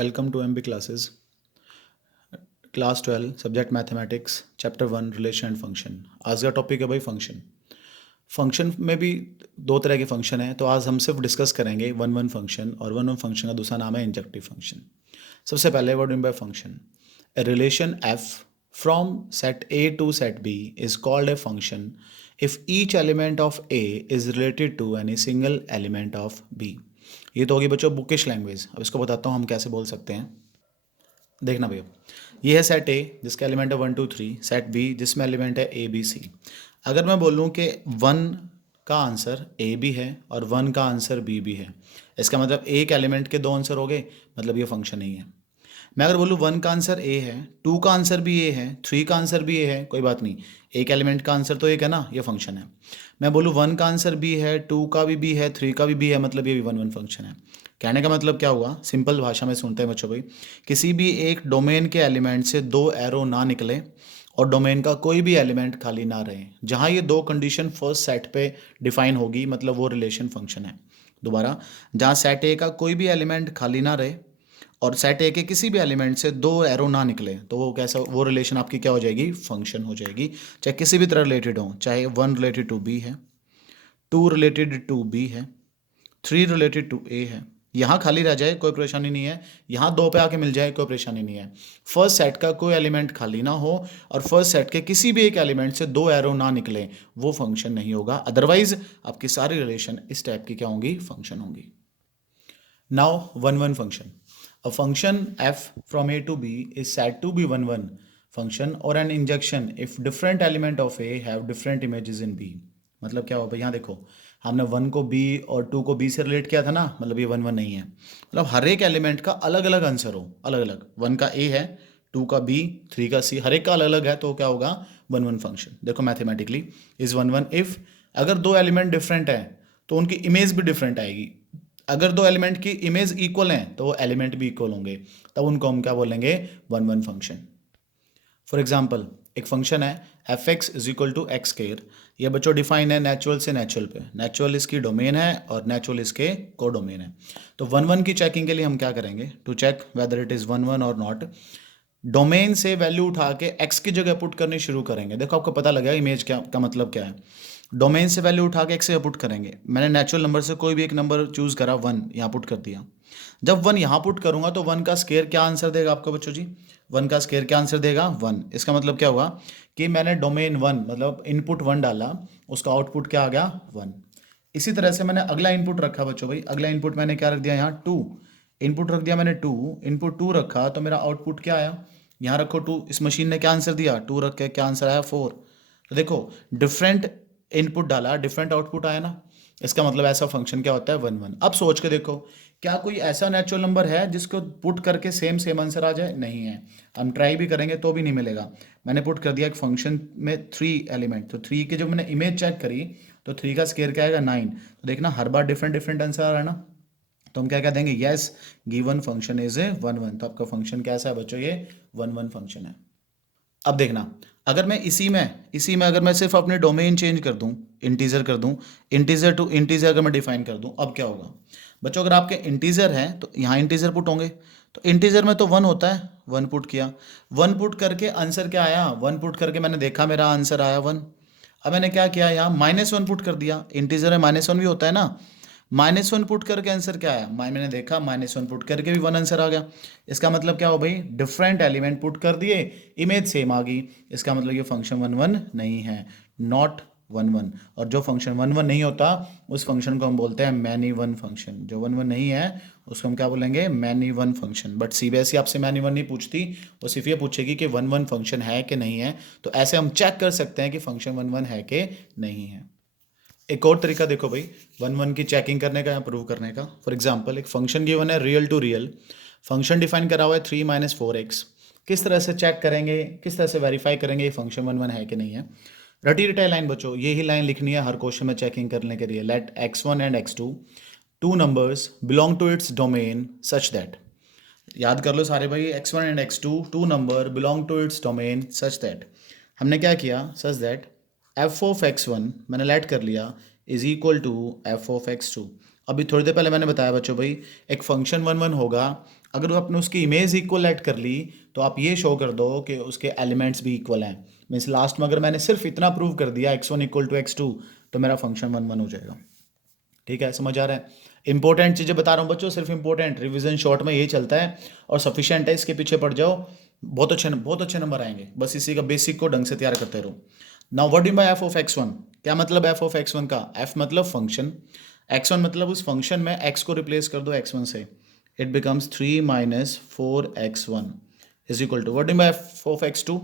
Welcome to MB classes class 12 subject mathematics chapter 1 relation and function. आज का topic है भाई फंक्शन। फंक्शन में भी दो तरह के फंक्शन हैं, तो आज हम सिर्फ डिस्कस करेंगे वन वन फंक्शन, और वन वन फंक्शन का दूसरा नाम है इंजेक्टिव फंक्शन। सबसे पहले what mean by function? A relation f from set A to set B is called a function if each element of A is related to any single element of B. ये तो होगी बच्चों bookish language. अब इसको बताता हूँ हम कैसे बोल सकते हैं। देखना भैया, ये है सेट ए जिसका एलिमेंट है 1 2 3, सेट बी जिसमें एलिमेंट है ए बी सी। अगर मैं बोलूँ कि 1 का आंसर ए भी है और 1 का आंसर बी भी है, इसका मतलब एक एलिमेंट के दो आंसर हो गए, मतलब ये फंक्शन नहीं है। मैं अगर बोलूँ 1 का आंसर ए है, 2 का आंसर भी ए है, 3 का आंसर भी ए है, कोई बात नहीं, एक एलिमेंट का आंसर तो एक है ना, ये फंक्शन है। मैं बोलूँ 1 का आंसर बी है, 2 का भी बी है, 3 का भी बी है, मतलब ये भी वन वन फंक्शन है। कहने का मतलब क्या हुआ, सिंपल भाषा में सुनते हैं बच्चों भाई, किसी भी एक डोमेन के एलिमेंट से दो एरो ना निकले और डोमेन का कोई भी एलिमेंट खाली ना रहे, जहाँ ये दो कंडीशन फर्स्ट सेट पे डिफाइन होगी, मतलब वो रिलेशन फंक्शन है। दोबारा, जहाँ सेट ए का कोई भी एलिमेंट खाली ना रहे और सेट ए के किसी भी एलिमेंट से दो एरो ना निकले, तो वो कैसा, वो रिलेशन आपकी क्या हो जाएगी, फंक्शन हो जाएगी। चाहे किसी भी तरह रिलेटेड हो, चाहे 1 रिलेटेड टू बी है, 2 रिलेटेड टू बी है, 3 रिलेटेड टू ए है, यहाँ खाली रह जाए कोई परेशानी नहीं है, यहाँ दो पे आके मिल जाए कोई परेशानी नहीं है। फर्स्ट सेट का कोई एलिमेंट खाली ना हो और फर्स्ट सेट के किसी भी एक एलिमेंट से दो एरो ना निकले, वो फंक्शन नहीं होगा। अदरवाइज आपकी सारी रिलेशन इस टाइप की क्या होंगी, फंक्शन होंगी। Now one one function. A function f from a to b is said to be one function or an injection if different element of a have different images in b। मतलब क्या होगा, यहाँ देखो, हमने 1 को b और 2 को b से रिलेट किया था ना, मतलब ये वन वन नहीं है। मतलब हर एक एलिमेंट का अलग अलग आंसर हो, अलग अलग, 1 का a है, 2 का b, 3 का c, हर एक का अलग अलग है, तो क्या होगा, वन वन फंक्शन। देखो mathematically is one one if अगर दो एलिमेंट डिफरेंट है तो उनकी इमेज भी डिफरेंट आएगी। अगर दो एलिमेंट की इमेज इक्वल हैं तो वो एलिमेंट भी इक्वल होंगे, तब उनको हम क्या बोलेंगे, one one function. For example, एक फंक्शन है f x is equal to x square. ये बच्चों डिफाइन है नेचुरल से नेचुरल पे। नेचुरल इसकी डोमेन है और नेचुरल इसके को डोमेन है। तो वन वन की चेकिंग के लिए हम क्या करेंगे, to check whether it is one one और नॉट, डोमेन से वैल्यू उठा के एक्स की जगह पुट करनी शुरू करेंगे। देखो आपको पता लगा इमेज क्या का मतलब क्या है। डोमेन से वैल्यू उठा के एक्स से पुट करेंगे। मैंने नेचुरल नंबर से कोई भी एक नंबर चूज करा, 1 यहाँ पुट कर दिया। जब 1 यहाँ पुट करूंगा तो 1 का स्क्वायर क्या आंसर देगा आपको बच्चों जी, 1 का स्क्वायर क्या आंसर देगा, 1। इसका मतलब क्या हुआ कि मैंने डोमेन 1 मतलब इनपुट 1 डाला, उसका आउटपुट क्या आ गया, 1। इसी तरह से मैंने अगला इनपुट रखा बच्चों भाई, अगला इनपुट मैंने क्या रख दिया, यहाँ 2 इनपुट रख दिया मैंने, 2 इनपुट 2 रखा तो मेरा आउटपुट क्या आया, यहाँ रखो 2। इस मशीन ने क्या आंसर दिया, 2 रख के क्या आंसर आया, 4। तो देखो डिफरेंट इनपुट डाला, डिफरेंट आउटपुट आया ना। इसका मतलब ऐसा फंक्शन क्या होता है, वन वन। अब सोच के देखो, क्या कोई ऐसा नेचुरल नंबर है जिसको पुट करके सेम सेम आंसर आ जाए, नहीं है। हम ट्राई भी करेंगे तो भी नहीं मिलेगा। मैंने पुट कर दिया एक फंक्शन में 3 एलिमेंट, तो 3 की जब मैंने इमेज चेक करी तो 3 का स्क्वायर क्या आएगा, 9। तो देखना हर बार डिफरेंट डिफरेंट आंसर आ रहा है ना, तो हम क्या कह देंगे, yes given function is a one one. तो आपका फंक्शन कैसा है बच्चों, ये वन वन फंक्शन है। अब देखना, अगर मैं इसी में अगर मैं सिर्फ अपने डोमेन चेंज कर दूं, इंटीजर कर दूं, इंटीजर टू इंटीजर अगर मैं डिफाइन कर दूं, अब क्या होगा बच्चों, अगर आपके इंटीजर है तो यहाँ इंटीजर पुट होंगे। तो इंटीजर में तो 1 होता है, 1 पुट किया, 1 पुट करके आंसर क्या आया, 1 पुट करके मैंने देखा मेरा आंसर आया 1। अब मैंने क्या किया, यहाँ -1 पुट कर दिया, इंटीजर में -1 भी होता है ना। -1 पुट करके आंसर क्या आया, मैंने देखा -1 पुट करके भी 1 आंसर आ गया। इसका मतलब क्या हो भाई, डिफरेंट एलिमेंट पुट कर दिए, इमेज सेम आ गई। इसका मतलब ये फंक्शन वन वन नहीं है, नॉट वन वन। और जो फंक्शन वन वन नहीं होता उस फंक्शन को हम बोलते हैं मैनी वन फंक्शन। जो वन वन नहीं है उसको हम क्या बोलेंगे, many one function. But CBSE आपसे मैनी वन नहीं पूछती, वो सिर्फ ये पूछेगी कि वन वन फंक्शन है कि नहीं है। तो ऐसे हम चेक कर सकते हैं कि फंक्शन वन वन है कि नहीं है। एक और तरीका देखो भाई, वन वन की चेकिंग करने का या प्रूव करने का। फॉर एग्जांपल, एक फंक्शन गिवन है real to real, function define करा हुआ है 3 - 4x। किस तरह से चेक करेंगे, किस तरह से वेरीफाई करेंगे ये फंक्शन वन वन है कि नहीं है। रटी रटाई लाइन बच्चों, यही लाइन लिखनी है हर क्वेश्चन में चेकिंग करने के लिए। Let x1 and x2 two numbers belong to its domain such that. याद कर लो सारे भाई, x1 and x2 two number belong to its domain such that. हमने क्या किया, such that f of x1 मैंने लेट कर लिया is equal to f of x2। अभी थोड़ी देर पहले मैंने बताया बच्चों भाई, एक फंक्शन वन वन होगा, अगर आपने उसकी इमेज इक्वल ऐड कर ली तो आप ये शो कर दो कि उसके एलिमेंट्स भी इक्वल हैं। मीन्स लास्ट में अगर मैंने सिर्फ इतना प्रूव कर दिया x1 इक्वल टू x2 तो मेरा फंक्शन वन वन हो जाएगा। ठीक है, समझ आ रहा है? इंपॉर्टेंट चीज़ें बता रहा हूँ बच्चों, सिर्फ इंपॉर्टेंट रिवीजन शॉर्ट में यही चलता है और सफिशिएंट है, इसके पीछे पड़ जाओ, बहुत अच्छे नंबर आएंगे। बस इसी का बेसिक को ढंग से तैयार करते रहो। Now what do by f of x1? क्या मतलब एफ ऑफ x1 का? एफ मतलब फंक्शन, x1 मतलब उस फंक्शन में x को रिप्लेस कर दो x1 से, it becomes 3 minus 4x1 is equal to what do by f of x2?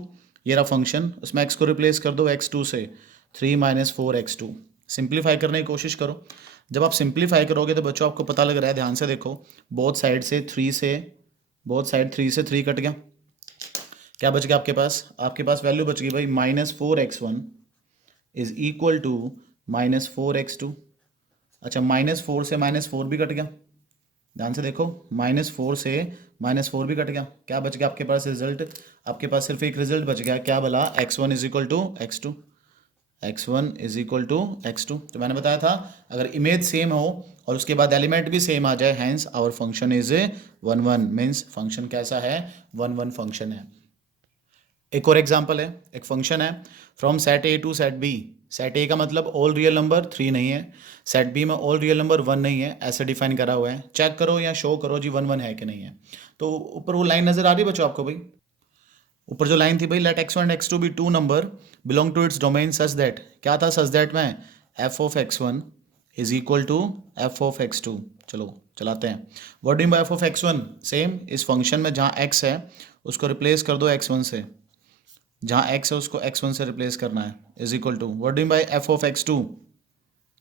ये रहा फंक्शन, उसमें x को रिप्लेस कर दो x2 से, 3 माइनस 4x2। सिंप्लीफाई करने की कोशिश करो। जब आप सिंप्लीफाई करोगे तो बच्चों आपको पता लग रहा है, ध्यान से देखो, बोथ साइड से 3 कट गया, क्या बच गया आपके पास? आपके पास वैल्यू बच गई भाई -4x1 is equal to -4x2। अच्छा, -4 से -4 भी कट गया, ध्यान से देखो, -4 से -4 भी कट गया, क्या बच गया आपके पास रिजल्ट? आपके पास सिर्फ एक रिजल्ट बच गया, क्या बोला? x1 is equal to x2, x1 is equal to x2। तो मैंने बताया था अगर इमेज सेम हो और उसके बाद एलिमेंट भी सेम आ जाए, hence our function is one one, means function कैसा है? वन वन फंक्शन है। एक और एग्जांपल है, एक फंक्शन है from set A to set B. Set A का मतलब ऑल रियल नंबर 3 नहीं है, सेट बी में ऑल रियल नंबर 1 नहीं है, ऐसे डिफाइन करा हुआ है। चेक करो या शो करो जी 1 1 है कि नहीं है। तो ऊपर वो लाइन नज़र आ रही है बच्चों आपको भाई? ऊपर जो लाइन थी भाई, let x1 and x2 be two number belong to its domain such that, क्या था सच दैट में? f of x1 is equal to f of x2। चलो चलाते हैं। What do by f of x1? Same, इस function में जहाँ x है उसको रिप्लेस कर दो x1 से, जहाँ x है उसको x1 से रिप्लेस करना है, is equal to what do by f of x2?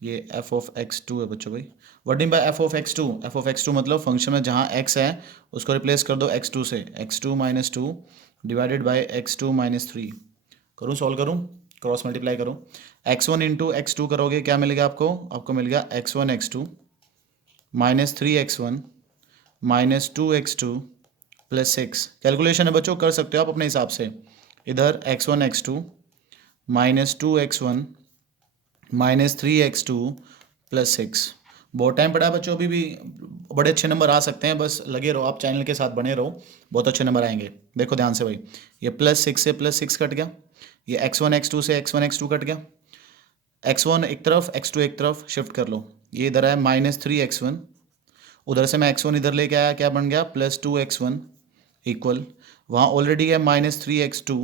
ये f ऑफ x2 है बच्चों भाई। What do by f of x2? f of x2 मतलब फंक्शन में जहाँ x है उसको रिप्लेस कर दो x2 से, x2 minus 2 divided by x2 minus 3। करूँ सॉल्व करूँ, क्रॉस मल्टीप्लाई करो, x1 इंटू x2 करोगे क्या मिलेगा आपको? आपको मिल गया x1 x2 minus 3x1 minus 2x2 plus 6। Calculation है बच्चों, कर सकते हो आप अपने हिसाब से। इधर x1 x2 minus 2x1 minus 3x2 plus 6। बहुत टाइम पड़ा है बच्चों, अभी भी बड़े अच्छे नंबर आ सकते हैं, बस लगे रहो आप, चैनल के साथ बने रहो, बहुत अच्छे नंबर आएंगे। देखो ध्यान से भाई, ये +6 से +6 कट गया, ये x1 x2 से x1 x2 कट गया, x1 एक तरफ x2 एक तरफ शिफ्ट कर लो, ये इधर है -3x1, उधर से मैं x1 इधर लेके आया, क्या बन गया? +2x1 इक्वल, वहाँ ऑलरेडी है -3x2,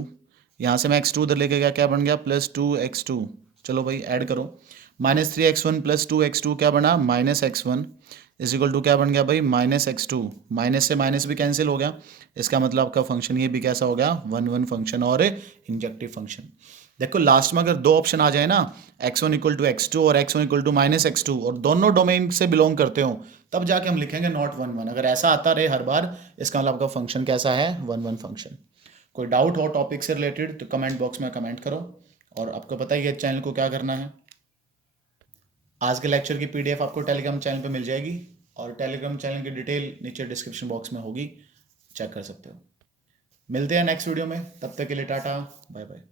यहाँ से मैं x2 उधर लेके गया, क्या बन गया? +2x2। चलो भाई ऐड करो, -3x1 +2x2 क्या बना? -x1 इज इक्वल टू क्या बन गया भाई? -x2। माइनस से माइनस भी कैंसिल हो गया, इसका मतलब आपका फंक्शन ये भी कैसा हो गया? वन वन फंक्शन और इंजेक्टिव फंक्शन। देखो लास्ट में अगर दो ऑप्शन आ जाए ना, x1 इक्वल टू x2 और x1 इक्वल टू -x2, और दोनों डोमेन से बिलोंग करते हो, तब जाके हम लिखेंगे नॉट वन वन। अगर ऐसा आता रहे हर बार, इसका मतलब आपका फंक्शन कैसा है? One one function. कोई डाउट हो टॉपिक से रिलेटेड तो कमेंट बॉक्स में कमेंट करो, और आपको पता ही है चैनल को क्या करना है। आज के लेक्चर की पीडीएफ आपको टेलीग्राम चैनल पे मिल जाएगी, और टेलीग्राम चैनल की डिटेल नीचे डिस्क्रिप्शन बॉक्स में होगी, चेक कर सकते हो। मिलते हैं नेक्स्ट वीडियो में, तब तक के लिए टाटा बाय बाय।